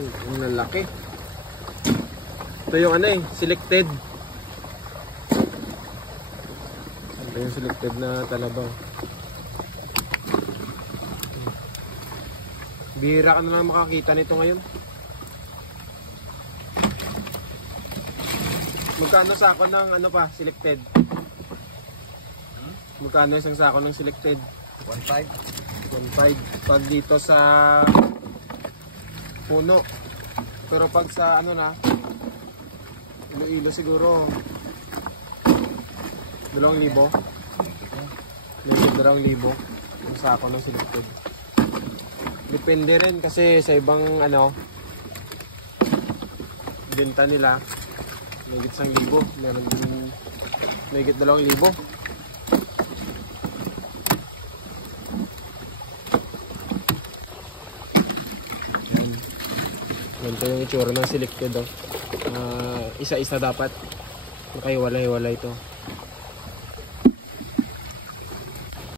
Ang laki. Ito yung ano eh, selected. Ito yung selected na talabaw. Bihira ka na lang makakita nito ngayon. Magkano sako ng ano pa, selected? Magkano isang sako ng selected? 1.5. 1.5. Pag dito sa puno. Pero pag sa ano na, Iloilo siguro 2,000. 2,000 ang sako ng selected. Depende rin kasi sa ibang ano benta nila mahigit 1,000, meron din mahigit 2,000. Ganito yung itsura ng selected. Isa-isa dapat. Nakaiwalay-walay ito.